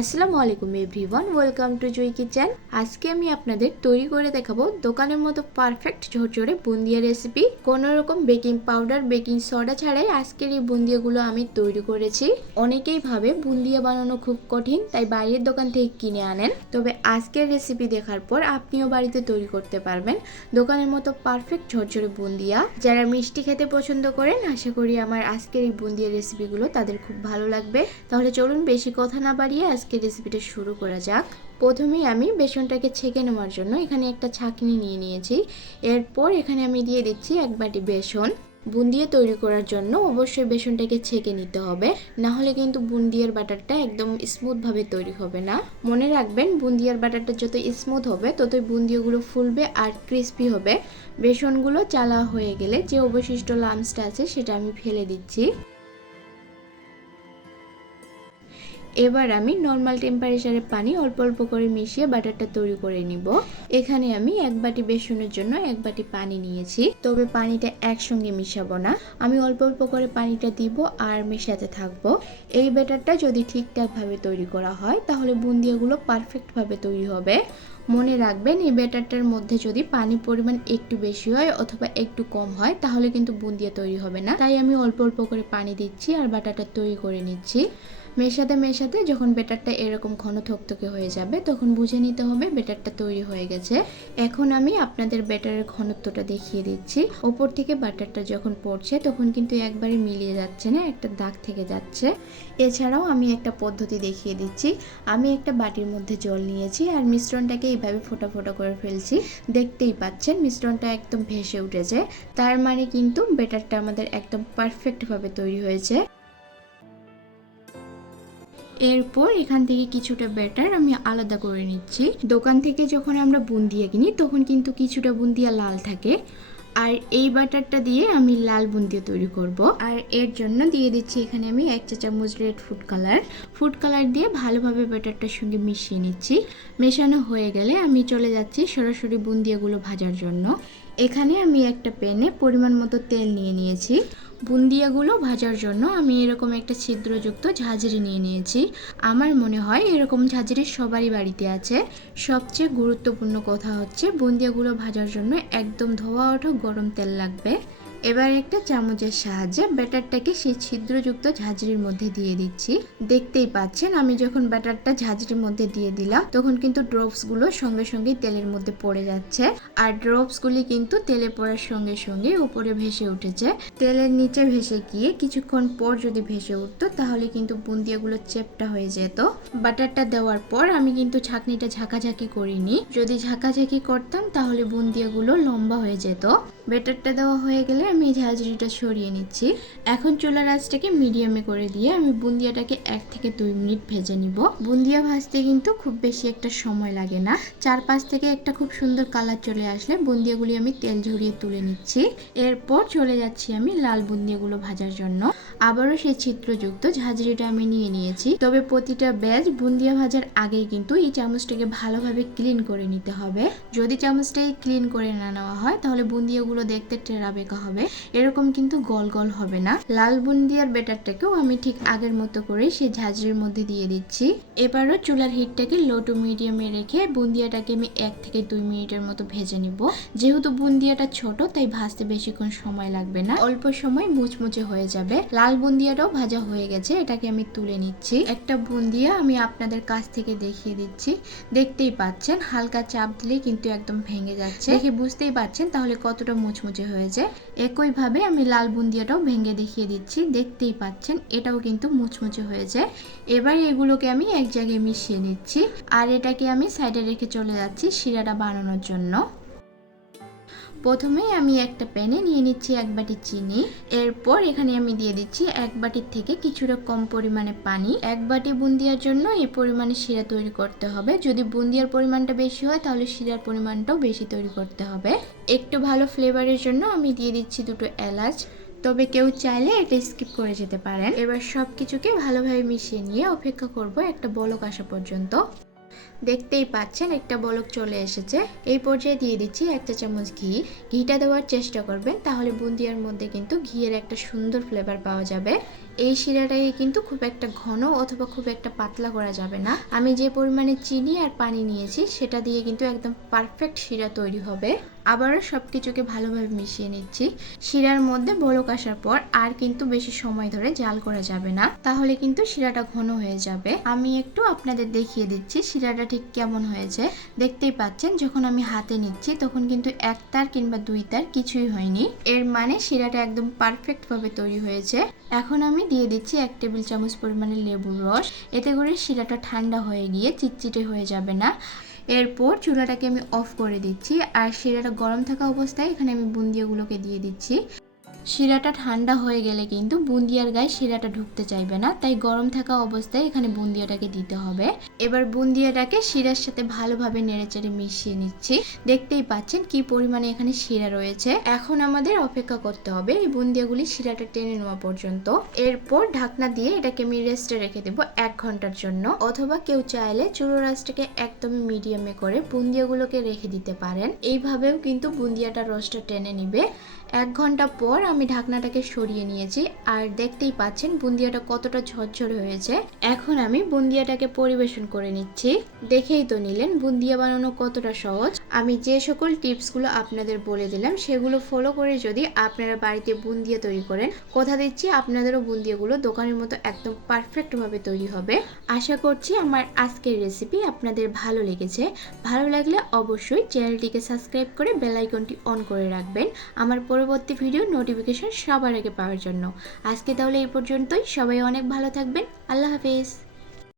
আসসালামু আলাইকুম everyone, welcome to Jui kitchen. আজকে আমি আপনাদের তৈরি করে দেখাবো দোকানের মতো পারফেক্ট ঝরঝরে বুন্দিয়া রেসিপি। কোনো রকম বেকিং পাউডার, বেকিং সোডা ছাড়াই আজকের এই বুন্দিয়াগুলো আমি তৈরি করেছি। অনেকেই ভাবে বুন্দিয়া বানানো খুব কঠিন, তাই বাইরের দোকান থেকে কিনে আনেন। তবে আজকের রেসিপি দেখার পর আপনিও বাড়িতে তৈরি করতে পারবেন দোকানের মতো পারফেক্ট ঝরঝরে বুন্দিয়া। যারা মিষ্টি খেতে পছন্দ করেন, আশা করি আমার আজকের এই বুন্দিয়া রেসিপিগুলো তাদের খুব ভালো লাগবে। তাহলে চলুন বেশি কথা না বাড়িয়ে আজকের রেসিপিটা শুরু করা যাক। প্রথমেই আমি বেসনটাকে ছেঁকে নেওয়ার জন্য এখানে একটা ছাঁকনি নিয়ে নিয়েছি। এরপর এখানে আমি দিয়ে দিচ্ছি এক বাটি বেসন। বুন্দিয়া তৈরি করার জন্য অবশ্যই বেসনটাকে ছেঁকে নিতে হবে। না হলে কিন্তু বুন্দিয়ার বাটারটা একদম স্মুথভাবে তৈরি হবে না। মনে রাখবেন বুন্দিয়ার বাটারটা যত স্মুথ হবে, ততই বুন্দিয়াগুলো ফুলবে আর ক্রিস্পি হবে। বেসনগুলো চালা হয়ে গেলে যে অবশিষ্ট লামসটা আছে, সেটা আমি ফেলে দিচ্ছি। এবার আমি নর্মাল টেম্পারেচারে পানি অল্প অল্প করে মিশিয়ে বাটারটা তৈরি করে নিব। এখানে আমি এক বাটি বেসনের জন্য এক বাটি পানি নিয়েছি, তবে পানিটা একসঙ্গে মিশাবো না। আমি অল্প অল্প করে পানিটা দিব আর মেশাতে থাকব। এই ব্যাটারটা যদি ঠিকঠাকভাবে তৈরি করা হয়, তাহলে বুন্দিয়াগুলো পারফেক্টভাবে তৈরি হবে। মনে রাখবেন, এই ব্যাটারটার মধ্যে যদি পানির পরিমাণ একটু বেশি হয় অথবা একটু কম হয়, তাহলে কিন্তু বুন্দিয়া তৈরি হবে না। তাই আমি অল্প অল্প করে পানি দিচ্ছি আর বাটারটা তৈরি করে নিচ্ছি। মেশাতে মেশাতে যখন বেটারটা এরকম ঘন থকথকে হয়ে যাবে, তখন বুঝে নিতে হবে বেটারটা তৈরি হয়ে গেছে। এখন আমি আপনাদের বেটারের ঘনত্বটা দেখিয়ে দিচ্ছি। ওপর থেকে বাটারটা যখন পড়ছে, তখন কিন্তু একবারে মিলিয়ে যাচ্ছে না, একটা দাগ থেকে যাচ্ছে। এছাড়াও আমি একটা পদ্ধতি দেখিয়ে দিচ্ছি। আমি একটা বাটির মধ্যে জল নিয়েছি আর মিশ্রণটাকে এইভাবে ফোটা ফোটা করে ফেলছি। দেখতেই পাচ্ছেন, মিশ্রণটা একদম ভেসে উঠেছে। তার মানে কিন্তু বেটারটা আমাদের একদম পারফেক্টভাবে তৈরি হয়েছে। এরপর এখান থেকে কিছুটা ব্যাটার আমি আলাদা করে নিচ্ছি। দোকান থেকে যখন আমরা বুন্দিয়া কিনি, তখন কিন্তু কিছুটা বুন্দিয়া লাল থাকে। আর এই বাটারটা দিয়ে আমি লাল বুন্দিয়া তৈরি করব। আর এর জন্য দিয়ে দিচ্ছি এখানে আমি এক চা চামচ red food colour food colour দিয়ে ভালোভাবে ব্যাটারটার সঙ্গে মিশিয়ে নিচ্ছি। মেশানো হয়ে গেলে আমি চলে যাচ্ছি সরাসরি বুন্দিয়াগুলো ভাজার জন্য। এখানে আমি একটা প্যানে পরিমাণ মতো তেল নিয়ে নিয়েছি। বুন্দিয়াগুলো ভাজার জন্য আমি এরকম একটা ছিদ্রযুক্ত ঝাঁঝরি নিয়ে নিয়েছি। আমার মনে হয় এরকম ঝাঁঝরি সবারই বাড়িতে আছে। সবচেয়ে গুরুত্বপূর্ণ কথা হচ্ছে বুন্দিয়াগুলো ভাজার জন্য একদম ধোয়া ওঠা গরম তেল লাগবে। এবার একটা চামচের সাহায্যে ব্যাটারটাকে সেই ছিদ্রযুক্ত ঝাঁঝরির মধ্যে দিয়ে দিচ্ছি। দেখতেই পাচ্ছেন, আমি যখন ব্যাটারটা ঝাঁঝরির মধ্যে দিয়ে দিলাম, তখন কিন্তু ড্রপসগুলো সঙ্গে সঙ্গে তেলের মধ্যে পড়ে যাচ্ছে। আর ড্রপসগুলি কিন্তু তেলে পড়ার সঙ্গে সঙ্গে উপরে ভেসে উঠেছে। তেলের নিচে ভেসে গিয়ে কিছুক্ষণ পর যদি ভেসে উঠতো, তাহলে কিন্তু বুন্দিয়াগুলো চেপটা হয়ে যেত। বাটারটা দেওয়ার পর আমি কিন্তু ছাকনিটা ঝাঁকাঝাঁকি করিনি। যদি ঝাঁকাঝাঁকি করতাম, তাহলে বুন্দিয়াগুলো লম্বা হয়ে যেত। বেটারটা দেওয়া হয়ে গেলে আমি এই ঝাঁঝরিটা সরিয়ে নিচ্ছি। এখন চুলার আঁচটাকে মিডিয়ামে করে দিয়ে আমি বুন্দিয়াটাকে এক থেকে দুই মিনিট ভেজে নিব। বুন্দিয়া ভাজতে কিন্তু খুব বেশি একটা সময় লাগে না। চার পাঁচ থেকে একটা খুব সুন্দর কালার চলে আসলে বুন্দিয়াগুলি আমি তেল ঝরিয়ে তুলে নিচ্ছি। এরপর চলে যাচ্ছি আমি লাল বুন্দিয়াগুলো ভাজার জন্য। আবারও সেই চিত্রযুক্ত ঝাঁঝরিটা আমি নিয়ে নিয়েছি। তবে প্রতিটা ব্যাচ বুন্দিয়া ভাজার আগেই কিন্তু এই চামচটাকে ভালোভাবে ক্লিন করে নিতে হবে। যদি চামচটাকে ক্লিন করে না নেওয়া হয়, তাহলে বুন্দিয়াগুলো দেখতে টেরা বেকা হবে। এরকম কিন্তু গল গল হবে না। লাল বুন্দিয়ার বেটারটাকেও আমি ঠিক আগের মতো করে সেই ঝাঁঝরির মধ্যে দিয়ে দিচ্ছি। এবারও চুলার হিটটাকে লো টু মিডিয়ামে রেখে বুন্দিয়াটাকে আমি এক থেকে দুই মিনিটের মতো ভেজে নিব। যেহেতু বুন্দিয়াটা ছোট, তাই ভাজতে বেশিক্ষণ সময় লাগবে না। অল্প সময় মুচমুচে হয়ে যাবে। লাল বুন্দিয়াটাও ভাজা হয়ে গেছে, এটাকে আমি তুলে নিচ্ছি। একটা বুন্দিয়া আমি আপনাদের কাছ থেকে দেখিয়ে দিচ্ছি। দেখতেই পাচ্ছেন, হালকা চাপ দিলে কিন্তু একদম ভেঙে যাচ্ছে। দেখে বুঝতেই পাচ্ছেন তাহলে কতটা মুচমুচে হয়ে যায়। একইভাবে আমি লাল বুন্দিয়াটাও ভেঙে দেখিয়ে দিচ্ছি। দেখতেই পাচ্ছেন, এটাও কিন্তু মুচমুচে হয়ে যায়। এবার এগুলোকে আমি এক জায়গায় মিশিয়ে নিচ্ছি। আর এটাকে আমি সাইডে রেখে চলে যাচ্ছি শিরাটা বানানোর জন্য। প্রথমে আমি একটা প্যানে নিয়ে নিচ্ছি এক বাটি চিনি। এরপর এখানে আমি দিয়ে দিচ্ছি এক বাটির থেকে কিছুটা কম পরিমাণে পানি। এক বাটি বুন্দিয়ার জন্য এই পরিমাণে শিরা তৈরি করতে হবে। যদি বুন্দিয়ার পরিমাণটা বেশি হয়, তাহলে শিরার পরিমাণটাও বেশি তৈরি করতে হবে। একটু ভালো ফ্লেভারের জন্য আমি দিয়ে দিচ্ছি দুটো এলাচ। তবে কেউ চাইলে এটা স্কিপ করে যেতে পারেন। এবার সব কিছুকে ভালোভাবে মিশিয়ে নিয়ে অপেক্ষা করব একটা বলক আসা পর্যন্ত। দেখতেই পাচ্ছেন, একটা বলক চলে এসেছে। এই পর্যায়ে দিয়ে দিচ্ছি এক চা চামচ ঘি। ঘিটা দেওয়ার চেষ্টা করবেন, তাহলে বুন্দিয়ার মধ্যে কিন্তু ঘিয়ের একটা সুন্দর ফ্লেভার পাওয়া যাবে। এই শিরাটাকে কিন্তু খুব একটা ঘন অথবা খুব একটা পাতলা করা যাবে না। আমি যে পরিমাণে চিনি আর পানি নিয়েছি, সেটা দিয়ে কিন্তু একদম পারফেক্ট শিরা তৈরি হবে। আবারও সব কিছুকে ভালোভাবে মিশিয়ে নিচ্ছি। শিরার মধ্যে বলক আসার পর আর কিন্তু বেশি সময় ধরে জাল করা যাবে না। তাহলে কিন্তু শিরাটা ঘন হয়ে যাবে। আমি একটু আপনাদের দেখিয়ে দিচ্ছি শিরাটা ঠিক কেমন হয়েছে। দেখতেই পাচ্ছেন, যখন আমি হাতে নিচ্ছি তখন কিন্তু এক তার কিংবা দুই তার কিছুই হয়নি। এর মানে শিরাটা একদম পারফেক্ট ভাবে তৈরি হয়েছে। এখন আমি দিয়ে দিচ্ছি এক টেবিল চামচ পরিমাণে লেবুর রস। এতে করে শিরাটা ঠান্ডা হয়ে গিয়ে চিটচিটে হয়ে যাবে না। এরপর চুলাটাকে আমি অফ করে দিচ্ছি, আর শিরাটা গরম থাকা অবস্থায় এখানে আমি বুন্দিয়াগুলোকে দিয়ে দিচ্ছি। শিরাটা ঠান্ডা হয়ে গেলে কিন্তু বুন্দিয়ার গায়ে শিরাটা ঢুকতে চাইবে না, তাই গরম থাকা অবস্থায় এখানে বুন্দিয়াটাকে দিতে হবে। এবার বুন্দিয়াটাকে শিরার সাথে ভালোভাবে নেড়েচেড়ে মিশিয়ে নিচ্ছি। দেখতেই পাচ্ছেন কি পরিমাণে এখানে শিরা রয়েছে। এখন আমাদের অপেক্ষা করতে হবে এই বুন্দিয়াগুলি শিরাটা টেনে নেওয়া পর্যন্ত। এরপর ঢাকনা দিয়ে এটাকে আমি রেস্টে রেখে দেবো এক ঘণ্টার জন্য। অথবা কেউ চাইলে চুলো রাসটাকে একদমই মিডিয়ামে করে বুন্দিয়াগুলোকে রেখে দিতে পারেন। এইভাবেও কিন্তু বুন্দিয়াটা রসটা টেনে নিবে। এক ঘণ্টা পর আমি ঢাকনাটাকে সরিয়ে নিয়েছি আর দেখতেই পাচ্ছেন বুন্দিয়াটা কতটা ঝরঝর হয়েছে। এখন আমি বুন্দিয়াটাকে পরিবেশন করে নিচ্ছি। দেখেই তো নিলেন, বুন্দিয়া বানানো কতটা সহজ। আমি যে সকল টিপসগুলো আপনাদের বলে দিলাম, সেগুলো ফলো করে যদি আপনারা বাড়িতে বুন্দিয়া তৈরি করেন, কথা দিচ্ছি আপনাদেরও বুন্দিয়াগুলো দোকানের মতো একদম পারফেক্টভাবে তৈরি হবে। আশা করছি আমার আজকের রেসিপি আপনাদের ভালো লেগেছে। ভালো লাগলে অবশ্যই চ্যানেলটিকে সাবস্ক্রাইব করে বেল আইকনটি অন করে রাখবেন। আমার পরবর্তী ভিডিও নোটিফিকেশন সবার আগে পাওয়ার জন্য। আজকে তাহলে এই পর্যন্তই। সবাই অনেক ভালো থাকবেন। আল্লাহ হাফিজ।